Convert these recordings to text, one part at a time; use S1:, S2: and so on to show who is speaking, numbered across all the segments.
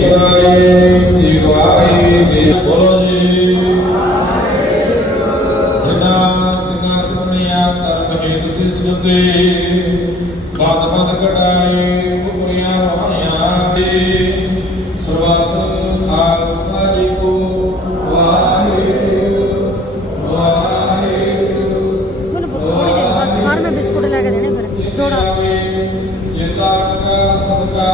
S1: ਕਰਾਏ ਦਿਵਾਏ ਦੇ ਬੋਲੋ ਜੀ ਜਿਨਾ ਸਿੰਘਾਸਨ ਮਿਆ ਧਰਮ ਹੇਤ ਸਿਸ ਜੁਤੇ ਬੰਦ ਬੰਦ ਕਟਾਏ ਉਪਰੀਆਂ ਵਾਹਿਆਂ ਦੇ ਸਰਬੱਤ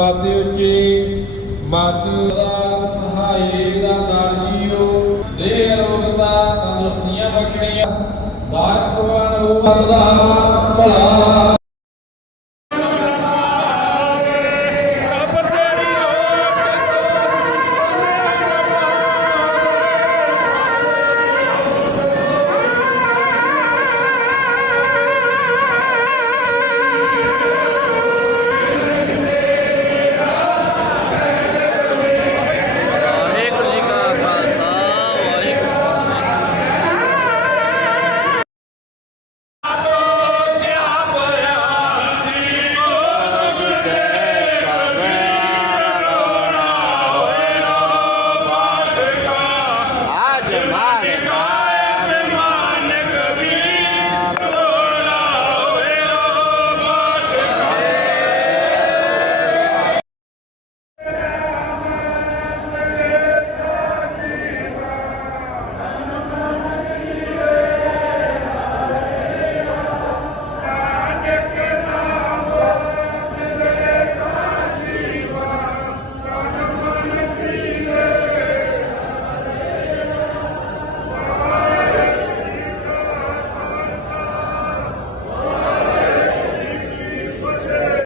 S1: ਬਾਤੀ ਉੱਚੀ ਮਾਤੂ ਦਾ ਸਹਾਈ ਦਾ ਦਰ ਜੀਓ। ਰੋਗਤਾ ਤੰਦਰੁਸਤੀਆਂ ਬਖਸ਼ਣੀਆਂ। ਬਾਰ ਭਗਵਾਨ ਹੋਵਾ ਭਲਾ